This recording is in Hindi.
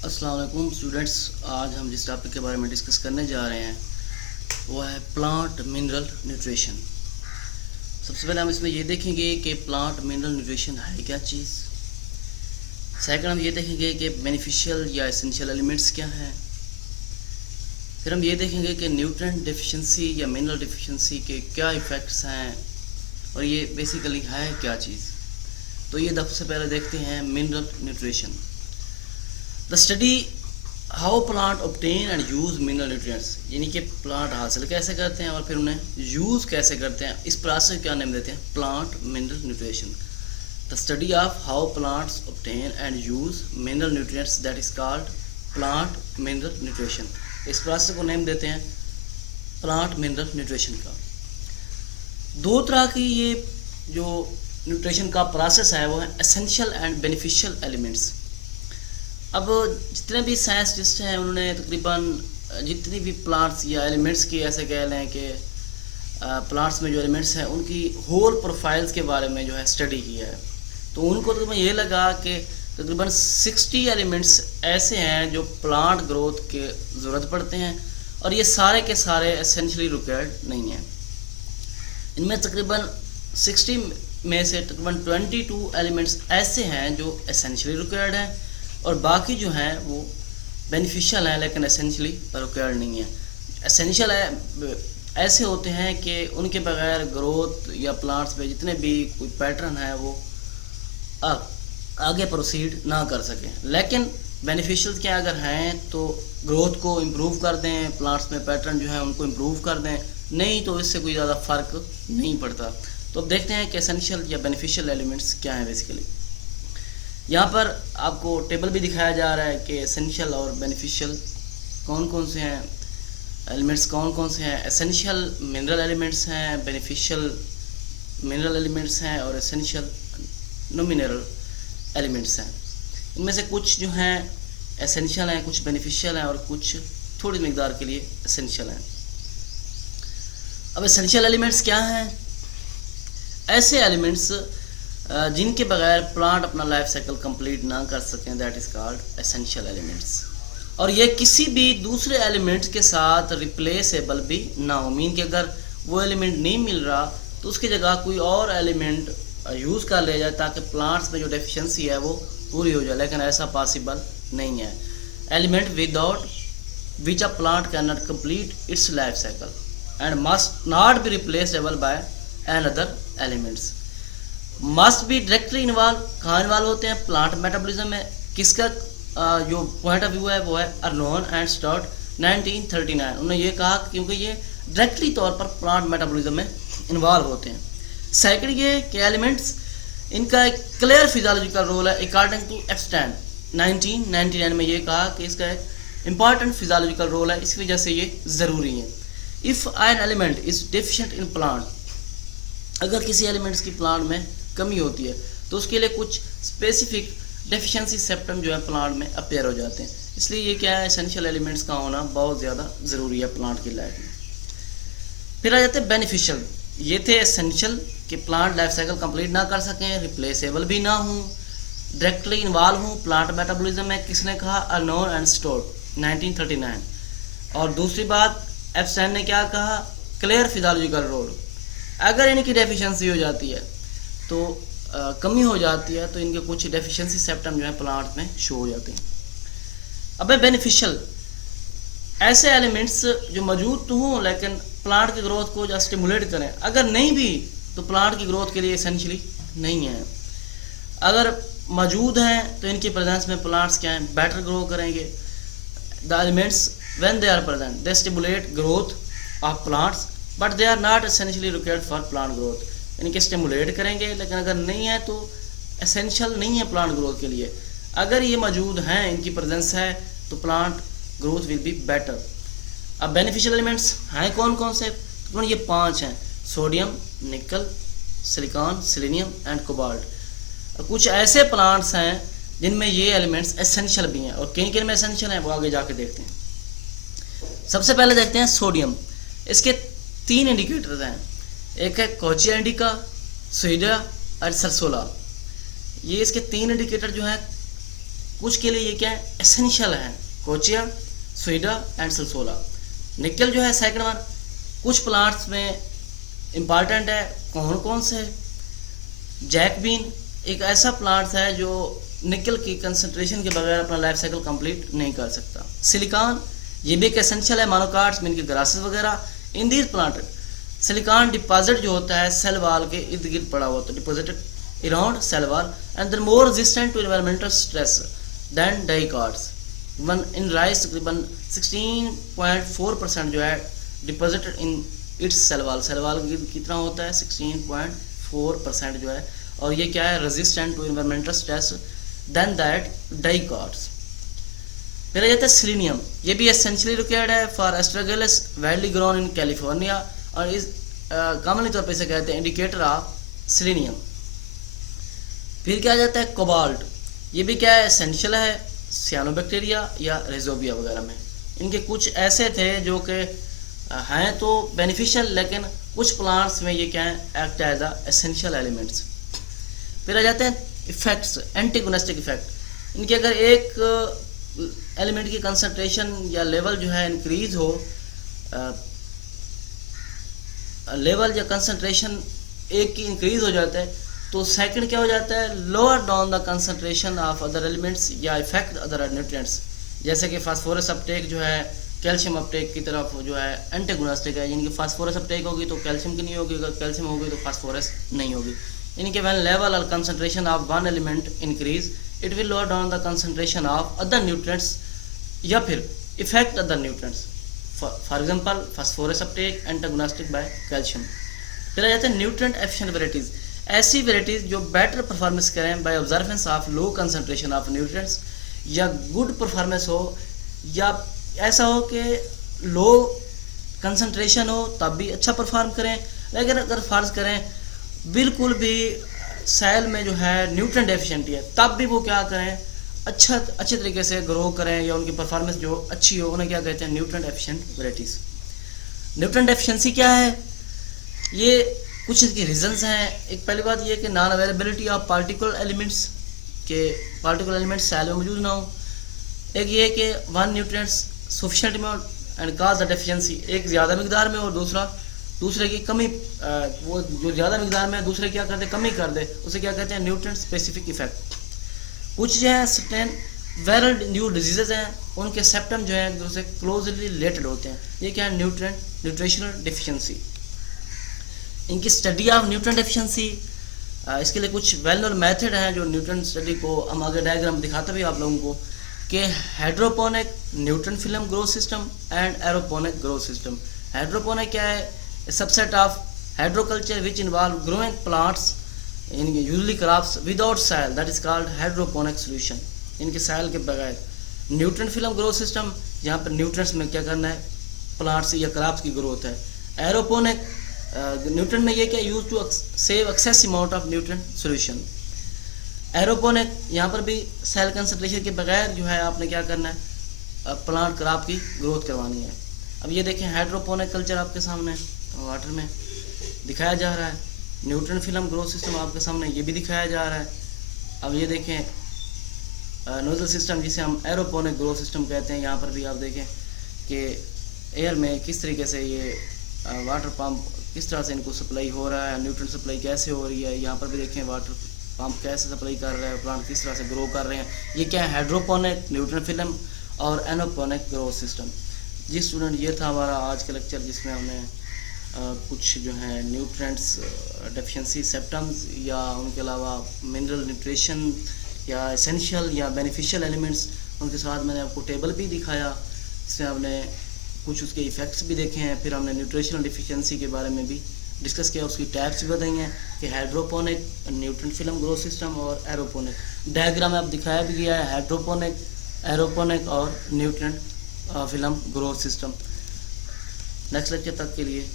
अस्सलाम वालेकुम स्टूडेंट्स। आज हम जिस टॉपिक के बारे में डिस्कस करने जा रहे हैं वो है प्लांट मिनरल न्यूट्रिशन। सबसे पहले हम इसमें ये देखेंगे कि प्लांट मिनरल न्यूट्रिशन है क्या चीज़। सेकंड हम ये देखेंगे कि बेनिफिशियल या एसेंशियल एलिमेंट्स क्या हैं। फिर हम ये देखेंगे कि न्यूट्रिएंट डेफिशिएंसी या मिनरल डेफिशिएंसी के क्या इफ़ेक्ट्स हैं और ये बेसिकली है क्या चीज़। तो ये सबसे पहले देखते हैं mineral nutrition. The study how plant obtain and use mineral nutrients, यानी कि प्लांट हासिल कैसे करते हैं और फिर उन्हें यूज़ कैसे करते हैं। इस प्रोसेस को क्या नाम देते हैं? Plant mineral nutrition. The study of how plants obtain and use mineral nutrients that is called plant mineral nutrition. इस प्रोसेस को नेम देते हैं प्लांट मिनरल न्यूट्रिशन का। दो तरह की ये जो न्यूट्रिशन का प्रोसेस है वो है एसेंशियल एंड बेनिफिशियल एलिमेंट्स। अब जितने भी साइंटिस्ट हैं उन्होंने तकरीबन जितनी भी प्लांट्स या एलिमेंट्स की ऐसे कह लें कि प्लांट्स में जो एलिमेंट्स हैं उनकी होल प्रोफाइल्स के बारे में जो है स्टडी किया है, तो उनको तकरीबन ये लगा कि तकरीबन 60 एलिमेंट्स ऐसे हैं जो प्लांट ग्रोथ के ज़रूरत पड़ते हैं और ये सारे के सारे एसेंशियली रिक्वायर्ड नहीं हैं। इनमें तकरीबन 60 में से तकरीबन 22 एलिमेंट्स ऐसे हैं जो एसेंशियली रिक्वायर्ड हैं और बाकी जो हैं वो बेनिफिशियल हैं लेकिन एसेंशियली रिक्वायर्ड नहीं है। एसेंशियल है ऐसे होते हैं कि उनके बगैर ग्रोथ या प्लांट्स में जितने भी कोई पैटर्न है वो आगे प्रोसीड ना कर सकें, लेकिन बेनिफिशियल क्या अगर हैं तो ग्रोथ को इम्प्रूव कर दें, प्लांट्स में पैटर्न जो है उनको इम्प्रूव कर दें, नहीं तो इससे कोई ज़्यादा फ़र्क नहीं पड़ता। तो अब देखते हैं कि एसेंशियल या बेनिफिशियल एलिमेंट्स क्या हैं। बेसिकली यहाँ पर आपको टेबल भी दिखाया जा रहा है कि एसेंशियल और बेनिफिशियल कौन कौन से हैं, एलिमेंट्स कौन कौन से हैं। एसेंशियल मिनरल एलिमेंट्स हैं, बेनिफिशियल मिनरल एलिमेंट्स हैं और एसेंशियल नो मिनरल एलिमेंट्स हैं। इनमें से कुछ जो हैं एसेंशियल हैं, कुछ बेनिफिशियल हैं और कुछ थोड़ी मकदार के लिए एसेंशियल हैं। अब एसेंशियल एलिमेंट्स क्या हैं? ऐसे एलिमेंट्स जिनके बगैर प्लांट अपना लाइफ साइकिल कंप्लीट ना कर सकें, that is called essential elements. और ये किसी भी दूसरे एलिमेंट्स के साथ रिप्लेसेबल भी ना हो, मीन कि अगर वो एलिमेंट नहीं मिल रहा तो उसकी जगह कोई और एलिमेंट यूज़ कर लिया जाए ताकि प्लांट्स में जो डेफिशिएंसी है वो पूरी हो जाए, लेकिन ऐसा पॉसिबल नहीं है। Element without which a plant can not complete it's life cycle and must not be replaceable by another elements. Must be directly involve, कहाँ इन्वॉल्व होते हैं? प्लांट मेटाबॉलिज्म में। किसका जो पॉइंट ऑफ व्यू है वो है अर्नोन एंड स्टर्ट 1939। उन्होंने ये कहा क्योंकि ये डायरेक्टली तौर पर प्लांट मेटाबॉलिज्म में इन्वॉल्व होते हैं। सेकंड ये कि एलिमेंट्स इनका एक क्लियर फिजियोलॉजिकल रोल है अकॉर्डिंग टू एप्स्टैंड 1999 में ये कहा कि इसका एक इंपॉर्टेंट फिजियोलॉजिकल रोल है, इसकी वजह से ये ज़रूरी है। If an element is deficient in plant, अगर किसी एलिमेंट्स की प्लांट में कमी होती है तो उसके लिए कुछ स्पेसिफिक डेफिशिएंसी सिम्टम जो है प्लांट में अपेयर हो जाते हैं। इसलिए ये क्या है, एसेंशियल एलिमेंट्स का होना बहुत ज़्यादा ज़रूरी है प्लांट की लाइफ में। फिर आ जाते हैं बेनिफिशियल। ये थे एसेंशियल कि प्लांट लाइफ साइकिल कंप्लीट ना कर सकें, रिप्लेसेबल भी ना हो, डायरेक्टली इन्वॉल्व हूँ प्लांट मेटाबॉलिज्म में। किसने कहा? Arnon and Stout 1939। और दूसरी बात एप्स्टैंड ने क्या कहा? Clear physiological role. अगर इनकी डेफिशिएंसी हो जाती है तो कमी हो जाती है तो इनके कुछ डेफिशिएंसी सिम्टम जो है प्लांट में शो हो जाते हैं। अब बेनिफिशियल ऐसे एलिमेंट्स जो मौजूद तो हों लेकिन प्लांट की ग्रोथ को जो स्टिमुलेट करें, अगर नहीं भी तो प्लांट की ग्रोथ के लिए एसेंशियली नहीं है। अगर मौजूद हैं तो इनकी प्रेजेंस में प्लांट्स क्या हैं? बेटर ग्रो करेंगे। The elements when they are present they stimulate growth of plants but they are not essentially required for plant growth. इनके स्टिमुलेट करेंगे लेकिन अगर नहीं है तो एसेंशियल नहीं है प्लांट ग्रोथ के लिए। अगर ये मौजूद हैं, इनकी प्रेजेंस है, तो plant growth will be better. अब बेनिफिशियल एलिमेंट्स हैं कौन कौन से? तो ये 5 हैं: सोडियम, निकल, सिलिकॉन, सेलेनियम एंड कोबाल्ट। कुछ ऐसे प्लांट्स हैं जिनमें ये एलिमेंट्स एसेंशियल भी हैं और किन किन में एसेंशियल हैं वो आगे जाके देखते हैं। सबसे पहले देखते हैं सोडियम। इसके 3 इंडिकेटर्स हैं, एक है कोचिया इंडिका, सुइडा और सरसोला। ये इसके 3 इंडिकेटर जो हैं कुछ के लिए ये क्या है, एसेंशियल है, कोचिया, स्वीडा एंड सल्सोला। निकल जो है सेकंड वन, कुछ प्लांट्स में इम्पॉर्टेंट है, कौन कौन से? जैकबीन एक ऐसा प्लांट है जो निकल की कंसंट्रेशन के बगैर अपना लाइफ साइकिल कंप्लीट नहीं कर सकता। सिलिकॉन ये भी एक एसेंशियल है, मोनोकार्ड्स में इनके ग्रासेस वगैरह। In these plant silicon deposit जो होता है सेल वाल के इर्द गिर्द पड़ा हुआ होता है, deposited around cell wall and then more resistant to environmental stress than dicots. One in rice तकरीबन 16.4% जो है deposited in its cell wall कितना होता है 16.4% जो है, और ये क्या है, resistant to environmental stress than that dicots. फिर आ जाता है सेलेनियम, ये भी एसेंशियली रिक्वायर्ड है for Astragalus, widely grown in California, और इस कॉमनली तौर पे इसे कहते हैं इंडिकेटर ऑफ सेलेनियम। फिर क्या आ जाता है कोबाल्ट, ये भी क्या है, एसेंशियल है सियानोबैक्टीरिया या रेजोबिया वगैरह में। इनके कुछ ऐसे थे जो कि हैं तो बेनिफिशियल, लेकिन कुछ प्लांट्स में ये क्या है, act as a essential elements. फिर आ जाते हैं इफेक्ट्स, एंटीगोनिस्टिक इफेक्ट। इनके अगर एक एलिमेंट की कंसंट्रेशन या लेवल जो है इंक्रीज हो, लेवल या कंसंट्रेशन एक की इंक्रीज हो जाता है, तो सेकंड क्या हो जाता है, lower down the concentration of other elements या इफेक्ट अदर न्यूट्रिएंट्स। जैसे कि फास्फोरस अपटेक जो है कैल्शियम अपटेक की तरफ जो है एंटागोनिस्टिक है, यानी कि फास्फोरस अपटेक होगी तो कैल्शियम की नहीं होगी, अगर कैल्शियम होगी तो फास्फोरस नहीं होगी। यानी कि व्हेन लेवल और concentration of one element increase it will lower down the concentration of other nutrients या फिर effect other nutrients, for example phosphorus uptake antagonistic by calcium. फिर आ जाते हैं न्यूट्रिएंट एफिशिएंट वेराइटीज, ऐसी वेराइटीज जो बेटर परफॉर्मेंस करें by observance of low concentration of nutrients, या गुड परफॉर्मेंस हो या ऐसा हो कि लो कंसंट्रेशन हो तब भी अच्छा परफॉर्म करें। लेकिन अगर फर्ज करें बिल्कुल भी सेल में जो है न्यूट्रिएंट डेफिशिएंटी है, तब भी वो क्या करें, अच्छे तरीके से ग्रो करें या उनकी परफॉर्मेंस जो अच्छी हो, उन्हें क्या कहते हैं, nutrient efficient varieties. Nutrient deficiency क्या है, ये कुछ इसकी रीजंस हैं। एक पहली बात ये कि non availability of particular elements, के पार्टिकुलर एलिमेंट्स सेल में मौजूद ना हो। एक ये कि one nutrients sufficient amount and cause the deficiency, एक ज़्यादा मिकदार में और दूसरे की कमी, वो जो ज़्यादा मिकदार में है दूसरे क्या करते कमी कर दे, उसे क्या कहते हैं, न्यूट्रिएंट स्पेसिफिक इफेक्ट। कुछ जो है सर्टेन वायरल न्यू डिजीजेज हैं, उनके सिम्टम जो है एक दूसरे से क्लोजली रिलेटेड होते हैं, ये क्या है, न्यूट्रिशनल डेफिशिएंसी। इनकी स्टडी ऑफ न्यूट्रिएंट डेफिशिएंसी, इसके लिए कुछ वेल नोन मेथड हैं जो न्यूट्रिएंट स्टडी को हम आगे डायग्राम दिखाते भी आप लोगों को, कि hydroponic nutrient film growth system and aeroponic growth system. Hydroponic क्या है, subset of hydroculture which involve growing plants in usually crops without soil, that is called hydroponic solution. इनके सॉइल के बगैर। न्यूट्रिएंट फिल्म ग्रोथ सिस्टम, जहाँ पर न्यूट्रिएंट्स में क्या करना है, प्लांट्स या क्रॉप्स की ग्रोथ है। एरोपोनिक न्यूट्रिएंट में ये क्या, use to save excess amount of nutrient solution. Aeroponic, यहाँ पर भी सेल कंसंट्रेशन के बगैर जो है आपने क्या करना है, प्लांट क्रॉप की ग्रोथ करवानी है। अब ये देखें हाइड्रोपोनिक कल्चर आपके सामने वाटर में दिखाया जा रहा है, न्यूट्रिएंट फिल्म ग्रोथ सिस्टम आपके सामने ये भी दिखाया जा रहा है। अब ये देखें नोजल सिस्टम जिसे हम एरोपोनिक ग्रोथ सिस्टम कहते हैं, यहाँ पर भी आप देखें कि एयर में किस तरीके से ये वाटर पंप किस तरह से इनको सप्लाई हो रहा है, न्यूट्रिएंट सप्लाई कैसे हो रही है। यहाँ पर भी देखें वाटर पंप कैसे सप्लाई कर रहा है, प्लांट किस तरह से ग्रो कर रहे हैं। ये क्या है, हाइड्रोपोनिक न्यूट्रिएंट फिल्म और एनोपोनिक ग्रोथ सिस्टम। जी स्टूडेंट, ये था हमारा आज का लेक्चर जिसमें हमने कुछ जो है न्यूट्रिएंट्स डेफिशिएंसी सिम्टम्स या उनके अलावा मिनरल न्यूट्रिशन या एसेंशियल या बेनिफिशियल एलिमेंट्स, उनके साथ मैंने आपको टेबल भी दिखाया, इसमें हमने कुछ उसके इफ़ेक्ट्स भी देखे हैं। फिर हमने न्यूट्रिशनल डिफिशिएंसी के बारे में भी डिस्कस किया, उसकी टाइप्स भी बताई हैं कि hydroponic, nutrient film growth system और एरोपोनिक। डायग्राम में आप दिखाया भी गया है हाइड्रोपोनिक, एरोपोनिक और nutrient film growth system. Next lecture तक के लिए